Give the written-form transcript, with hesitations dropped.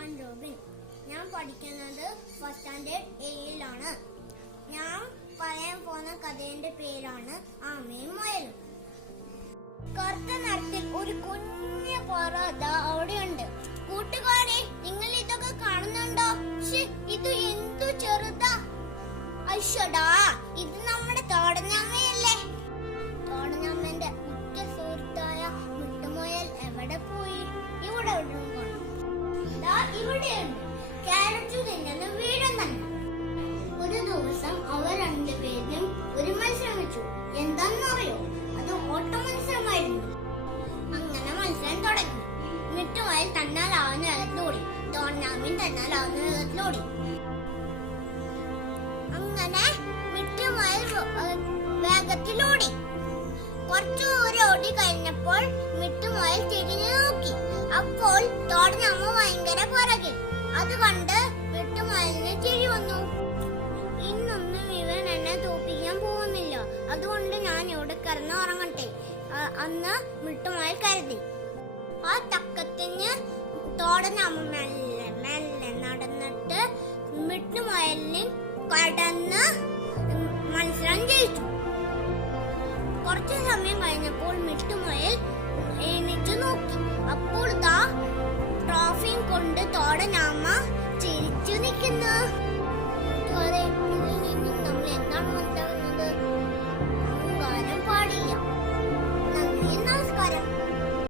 ഞാൻ റോബിൻ. ഞാൻ പഠിക്കുന്നത് ഫസ്റ്റ് സ്റ്റാൻഡേർഡ് എയിലാണ്. ഞാൻ പറയാൻ പോകുന്ന കഥയുടെ പേരാണ് ആമയും മുയലും. കറുത്ത നിറത്തിൽ ഒരു കുഞ്ഞു പാറ അവിടെയുണ്ട്. കൂട്ടുകാരെ, നിങ്ങൾ ഇതൊക്കെ കാണുന്നുണ്ടോ? ഇത് എന്തു ചെറുതാ! അയ്യടാ, ഇത് നമ്മുടെ തോടഞ്ഞമ്മയല്ലേ? തോടഞ്ഞമ്മന്റെ ഉറ്റ സുഹൃത്തായ മുട്ടുമുയൽ എവിടെ പോയി? ഇവിടെ ഇവിടെയുണ്ട്. ക്യാരറ്റ് തിന്നുന്ന വീടും തന്നെ. ഒരു ദിവസം അവർ രണ്ടുപേരും ഒരു മത്സരം വെച്ചു. എന്താണെന്നറിയോ? അത് ഓട്ട മത്സരമായിരുന്നു. അങ്ങനെ മത്സരം തുടങ്ങി. മിട്ടുമുയൽ തന്നാലാവുന്ന വേഗത്തിലോടി, തോടഞ്ഞാമ്മയും തന്നാലാവുന്ന വേഗത്തിലോടി. അങ്ങനെ മിട്ടുമുയൽ വേഗത്തിലോടി. കുറച്ചു ദൂരം ഓടി കഴിഞ്ഞപ്പോൾ മിട്ടുമുയൽ തിരിഞ്ഞു നോക്കി. അപ്പോൾ തോടഞ്ഞമ്മ ഭയങ്കര പുറകിൽ. അതുകൊണ്ട് മിട്ടുമുയലിന് ചിരി വന്നു. ഇന്നൊന്നും ഇവൻ എന്നെ തോപ്പിക്കാൻ പോകുന്നില്ല, അതുകൊണ്ട് ഞാൻ ഇവിടെ കിടന്ന് ഉറങ്ങട്ടെ അന്ന് മിട്ടുമുയൽ കരുതി. ആ തക്കത്തിന് തോടഞ്ഞമ്മ മെല്ലെ മെല്ലെ നടന്നിട്ട് മിട്ടുമുയലിന് കടന്ന് മത്സരം ജയിച്ചു. കുറച്ചു സമയം കഴിഞ്ഞപ്പോൾ മിട്ടുമുയൽ എണീച്ചു നോക്കി. അപ്പോൾ ട്രോഫിയും കൊണ്ട് തോടഞ്ഞമ്മ ചിരിച്ചു നിൽക്കുന്നു. ഇതിൽ നിന്നും നമ്മൾ എന്താണ്